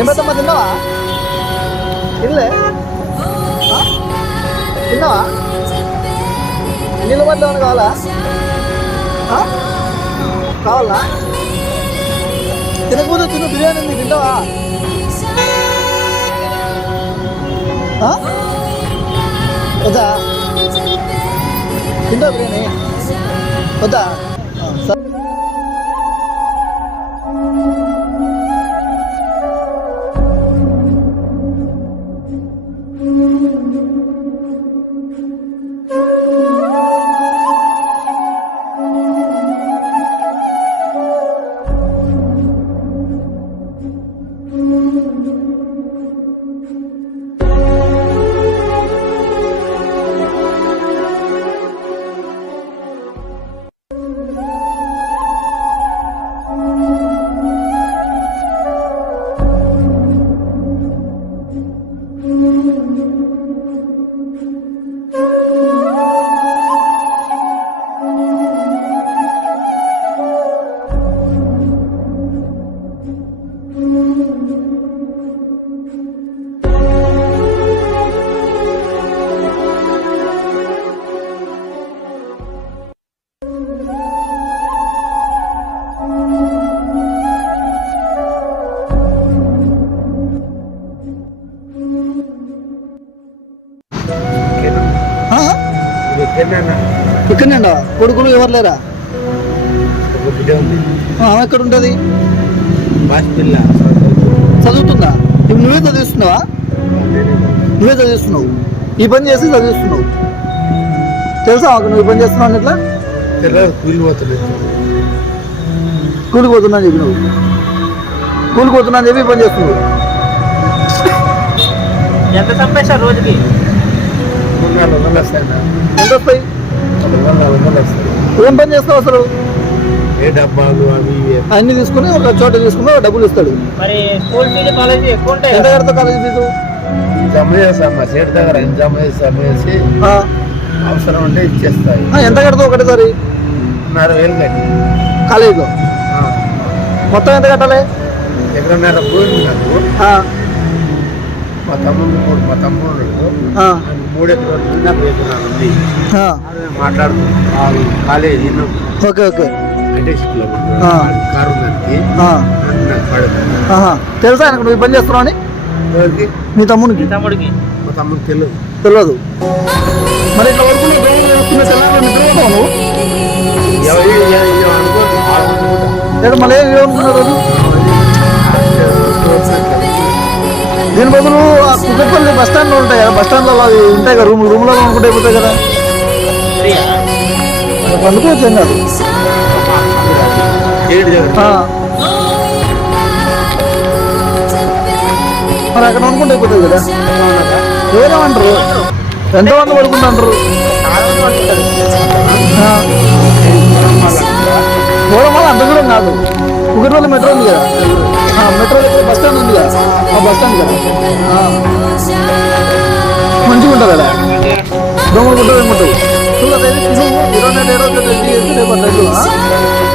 ఏమైతే తిన్నావా? తినలే? తిన్నావా? నీళ్ళ బట్టలు ఏమైనా కావాలా? కావాలా? తినకపోతే తిను, బిర్యానీ ఉంది, తింటావా? వద్దా? తింటావా బిర్యానీ? వద్దా? సరే. ఇక్కడనేండా? కొడుకులు ఎవరు లేరా? ఆమె ఎక్కడ ఉంటుంది? చదువుతుందా? ఇప్పుడు నువ్వే చదివిస్తున్నావా? నువ్వే చదివిస్తున్నావు? ఈ పని చేసి చదివిస్తున్నావు తెలుసా? నువ్వు ఈ పని చేస్తున్నావు ఎట్లా? కూలికి పోతున్నా చెప్పి నువ్వు కూలికి పోతున్నా అని చెప్పి ఈ పని చేస్తున్నావు. ఎంత సంపాదిస్తారు రోజుకి? ఎంత వస్తాయి? ఏం పని చేస్తావు అసలు? ఏ డబ్బాలు అవి అన్ని తీసుకుని ఒక చోట తీసుకుని డబ్బులు ఇస్తాడు. మరి స్కూల్ ఫీజు కాలేజీ ఎక్కువ ఉంటాయి. ఎంత కడతావు కాలేజీ ఫీజు? జమ చేస్తామా సేటు దగ్గర జమ చేసి అవసరం అంటే ఇచ్చేస్తాయి. ఎంత కడతావు ఒకటేసారి? 1,500 కట్టి కాలేజీలో మొత్తం ఎంత కట్టాలి? ఎకరన్నర భూమి నాకు. మా తమ్ముడు 3 ఎకరాలు నాకు ఎకరాలు ఉంది. మాట్లాడుతున్నాను కాలేజీ ఓకే ఓకే కారు దానికి తెలుసా ఆయనకు నువ్వు పని చేస్తున్నావు అని? మీ తమ్ముడికి? మా తమ్ముడికి తెలియదు. మరి ఇట్లా వరకు నువ్వు మళ్ళీ ఏమనుకున్నారు? దీని బదులు ఆ కుక్కపల్లి బస్ స్టాండ్లో ఉంటాయి కదా, బస్ స్టాండ్లో అవి ఉంటాయి కదా రూమ్లో అనుకుంటే అయిపోతాయి కదా, పండుకోవచ్చు ఏం కాదు. మరి అక్కడ అనుకుంటే అయిపోతుంది కదా. ఎవరేమంటారు? ఎంతమంది పడుకుంటారు? గోడమాల అంత కూడా కాదు. కుక్కపల్లి మెట్రో ఉంది కదా, మెట్రో దగ్గర బస్ స్టాండ్ ఉంది కదా, ఆ బస్ స్టాండ్ కదా మంచిగా ఉంటుంది కదా. దొంగలు ఉంటుంది ఏముంటుంది. 24 రేపు